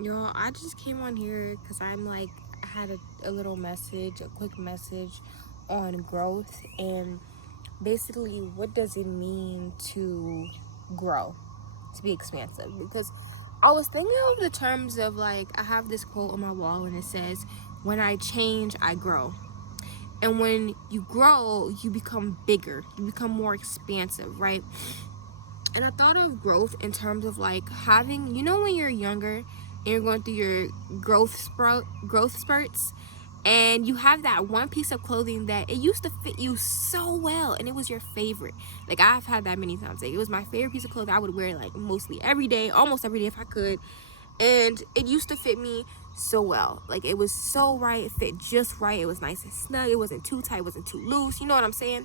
Y'all, I just came on here because I'm like, I had a little message, a quick message on growth and basically what does it mean to grow, to be expansive. Because I was thinking of the terms of like, I have this quote on my wall and it says, when I change, I grow. And when you grow, you become bigger, you become more expansive, right? And I thought of growth in terms of like having, you know, when you're younger and you're going through your growth spurts, and you have that one piece of clothing that it used to fit you so well and it was your favorite. Like, I've had that many times. Like, it was my favorite piece of clothing. I would wear it like mostly every day, almost every day if I could. And it used to fit me so well. Like, it was so right, it fit just right, it was nice and snug, it wasn't too tight, it wasn't too loose, you know what I'm saying?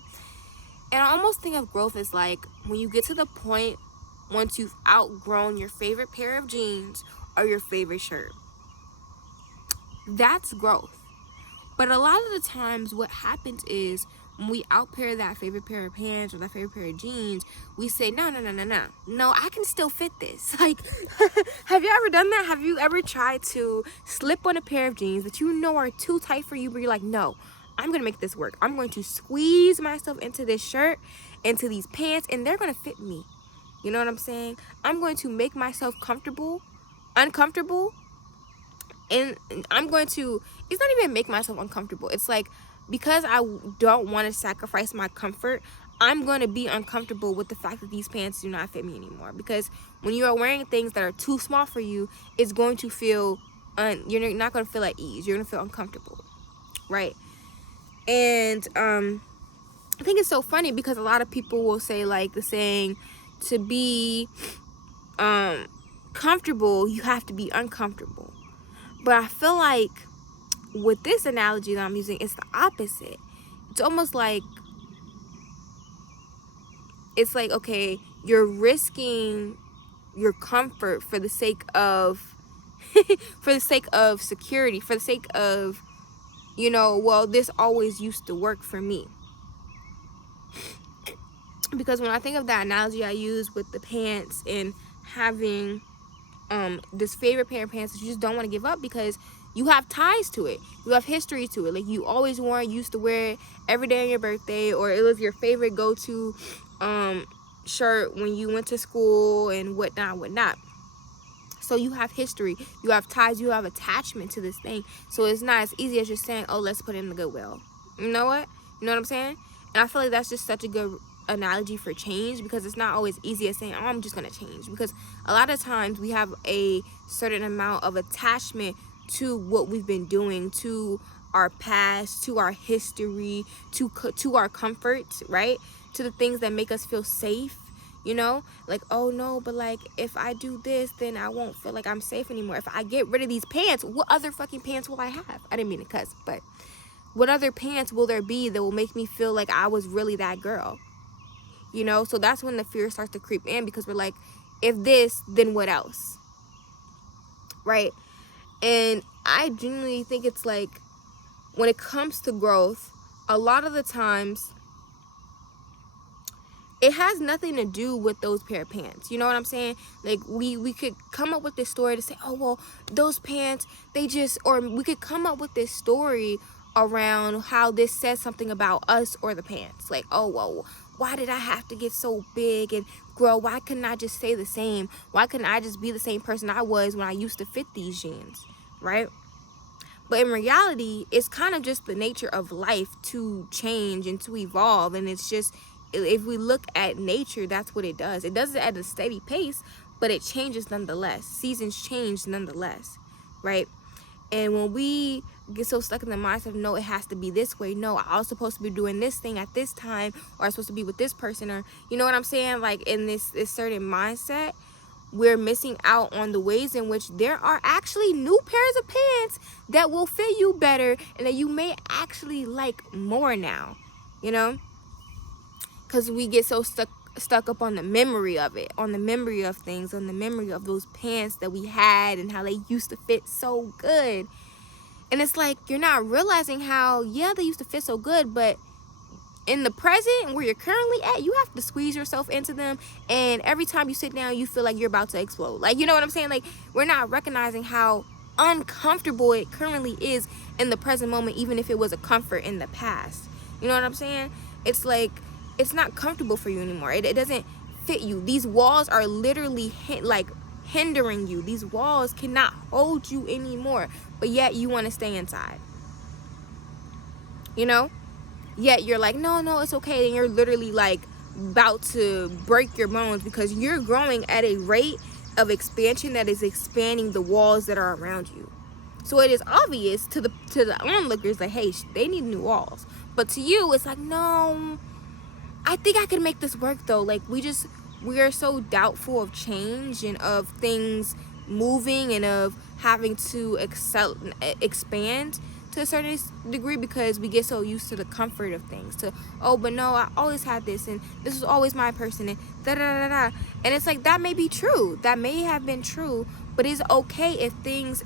And I almost think of growth as like when you get to the point once you've outgrown your favorite pair of jeans or your favorite shirt. That's growth. But a lot of the times what happens is when we outpair that favorite pair of pants or that favorite pair of jeans, we say, no, I can still fit this. Like, have you ever done that? Have you ever tried to slip on a pair of jeans that you know are too tight for you, but you're like, no, I'm going to make this work. I'm going to squeeze myself into this shirt, into these pants, and they're going to fit me. You know what I'm saying? I'm going to make myself uncomfortable, and I'm going to, it's not even make myself uncomfortable. It's like, because I don't want to sacrifice my comfort, I'm going to be uncomfortable with the fact that these pants do not fit me anymore. Because when you are wearing things that are too small for you, it's going to feel, you're not going to feel at ease. You're going to feel uncomfortable, right? And I think it's so funny because a lot of people will say like the saying, to be comfortable, you have to be uncomfortable. But I feel like with this analogy that I'm using, it's the opposite. It's almost like, it's like, okay, you're risking your comfort for the sake of for the sake of security, for the sake of, you know, well, this always used to work for me. Because when I think of that analogy I use with the pants and having this favorite pair of pants that you just don't want to give up because you have ties to it, you have history to it. Like, you always used to wear it every day on your birthday, or it was your favorite go-to shirt when you went to school and whatnot. So you have history, you have ties, you have attachment to this thing. So it's not as easy as just saying, oh, let's put it in the Goodwill. You know what? You know what I'm saying? And I feel like that's just such a good analogy for change, because it's not always easy as saying, oh, I'm just gonna change. Because a lot of times we have a certain amount of attachment to what we've been doing, to our past, to our history, to our comforts, right? To the things that make us feel safe. You know, like, oh no, but like, if I do this, then I won't feel like I'm safe anymore. If I get rid of these pants, what other fucking pants will I have? I didn't mean to cuss, but what other pants will there be that will make me feel like I was really that girl? You know, so that's when the fear starts to creep in, because we're like, if this, then what else? Right? And I genuinely think it's like, when it comes to growth, a lot of the times, it has nothing to do with those pair of pants. You know what I'm saying? Like, we could come up with this story to say, oh, well, those pants, they just, or we could come up with this story around how this says something about us or the pants. Like, oh, well, why did I have to get so big and grow? Why couldn't I just stay the same? Why couldn't I just be the same person I was when I used to fit these jeans, right? But in reality, it's kind of just the nature of life to change and to evolve. And it's just, if we look at nature, that's what it does. It does it at a steady pace, but it changes nonetheless. Seasons change nonetheless, right? And when we get so stuck in the mindset of, no, it has to be this way. No, I was supposed to be doing this thing at this time, or I'm supposed to be with this person, or, you know what I'm saying? Like, in this certain mindset, we're missing out on the ways in which there are actually new pairs of pants that will fit you better and that you may actually like more now, you know? Because we get so stuck up on the memory of it, on the memory of things, on the memory of those pants that we had and how they used to fit so good. And it's like, you're not realizing how, yeah, they used to fit so good, but in the present where you're currently at, you have to squeeze yourself into them, and every time you sit down you feel like you're about to explode. Like, you know what I'm saying? Like, we're not recognizing how uncomfortable it currently is in the present moment, even if it was a comfort in the past. You know what I'm saying? It's like, it's not comfortable for you anymore. It doesn't fit you. These walls are literally hindering you. These walls cannot hold you anymore, but yet you want to stay inside, you know? Yet you're like, no, it's okay. And you're literally like about to break your bones because you're growing at a rate of expansion that is expanding the walls that are around you. So it is obvious to the onlookers like, hey, they need new walls. But to you, it's like, no, I think I can make this work though. Like, we are so doubtful of change and of things moving and of having to expand to a certain degree, because we get so used to the comfort of things, to, oh, but no, I always had this, and this was always my person, and da da da da. And it's like, that may be true, that may have been true, but it's okay if things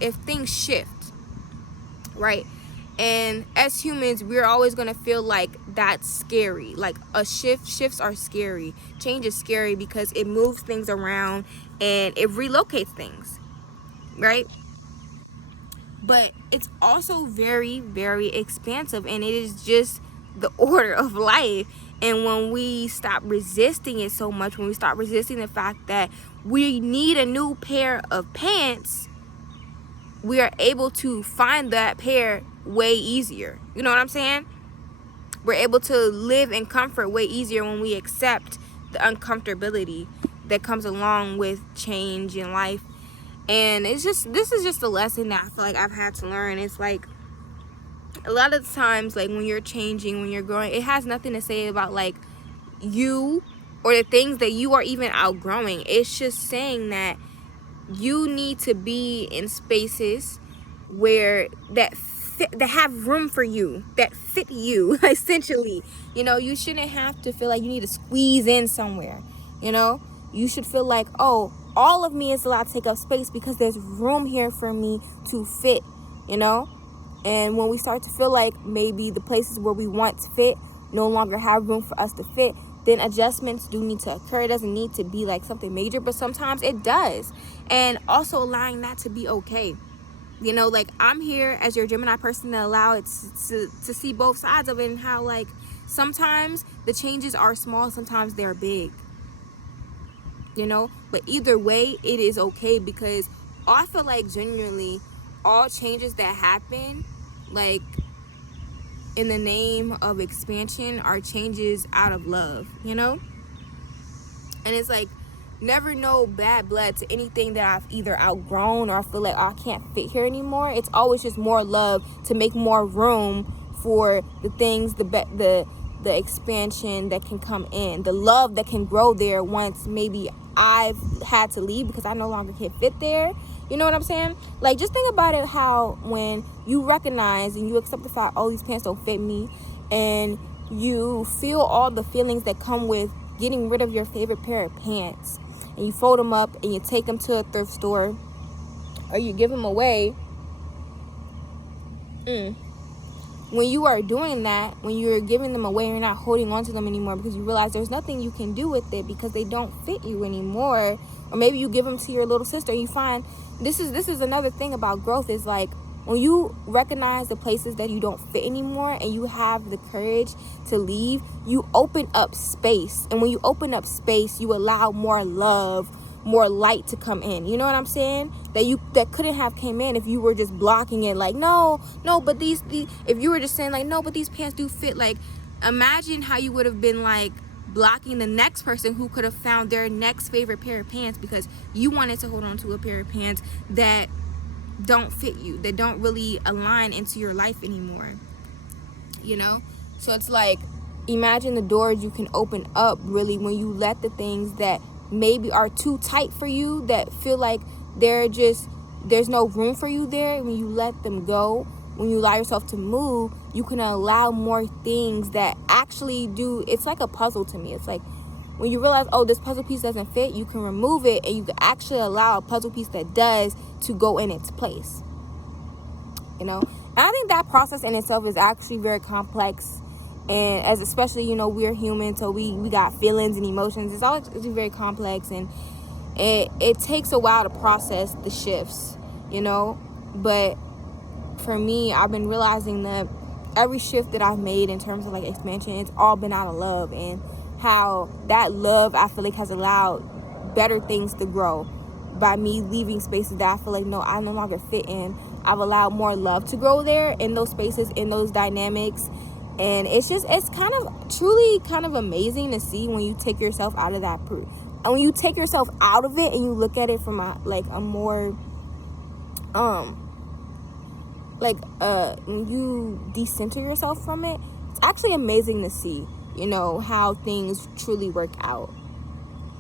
shift, right? And as humans, we're always gonna feel like that's scary. Like, shifts are scary. Change is scary because it moves things around and it relocates things, right? But it's also very, very expansive, and it is just the order of life. And when we stop resisting it so much, when we stop resisting the fact that we need a new pair of pants, we are able to find that pair way easier. You know what I'm saying? We're able to live in comfort way easier when we accept the uncomfortability that comes along with change in life. And this is just a lesson that I feel like I've had to learn. It's like, a lot of the times, like, when you're changing, when you're growing, it has nothing to say about like you or the things that you are even outgrowing. It's just saying that you need to be in spaces where that have room for you, that fit you, essentially. You know, you shouldn't have to feel like you need to squeeze in somewhere. You know, you should feel like, oh, all of me is allowed to take up space because there's room here for me to fit, you know? And when we start to feel like maybe the places where we want to fit no longer have room for us to fit, then adjustments do need to occur. It doesn't need to be like something major, but sometimes it does. And also allowing that to be okay. You know, like, I'm here as your Gemini person to allow it to see both sides of it, and how, like, sometimes the changes are small, sometimes they're big. You know, but either way, it is okay, because I feel like genuinely all changes that happen, like, in the name of expansion, are changes out of love, you know? And it's like, never no bad blood to anything that I've either outgrown or I feel like, oh, I can't fit here anymore. It's always just more love to make more room for the things, the expansion that can come in, the love that can grow there once maybe I've had to leave because I no longer can fit there. You know what I'm saying? Like, just think about it, how when you recognize and you accept the fact, oh, these pants don't fit me, and you feel all the feelings that come with getting rid of your favorite pair of pants, and you fold them up and you take them to a thrift store or you give them away. When you are doing that, when you're giving them away, you're not holding on to them anymore because you realize there's nothing you can do with it because they don't fit you anymore. Or maybe you give them to your little sister. You find this is another thing about growth, is like, when you recognize the places that you don't fit anymore and you have the courage to leave, you open up space. And when you open up space, you allow more love, more light to come in. You know what I'm saying? That couldn't have came in if you were just blocking it, like, no, but these if you were just saying like, no, but these pants do fit. Like, imagine how you would have been like blocking the next person who could have found their next favorite pair of pants because you wanted to hold on to a pair of pants that don't fit you, that don't really align into your life anymore, you know? So it's like, imagine the doors you can open up really when you let the things that maybe are too tight for you, that feel like there's no room for you there, when you let them go, when you allow yourself to move, you can allow more things that actually do. It's like a puzzle to me. It's like, when you realize, oh, this puzzle piece doesn't fit, you can remove it and you can actually allow a puzzle piece that does to go in its place. You know? And I think that process in itself is actually very complex And as especially, you know, we're human, so we got feelings and emotions. It's very complex, and it takes a while to process the shifts, you know. But for me, I've been realizing that every shift that I've made in terms of like expansion, it's all been out of love, and how that love, I feel like, has allowed better things to grow by me leaving spaces that I feel like, no, I no longer fit in. I've allowed more love to grow there in those spaces, in those dynamics. And it's kind of truly kind of amazing to see when you take yourself out of that and when you take yourself out of it and you look at it from a more when you decenter yourself from it, it's actually amazing to see, you know, how things truly work out.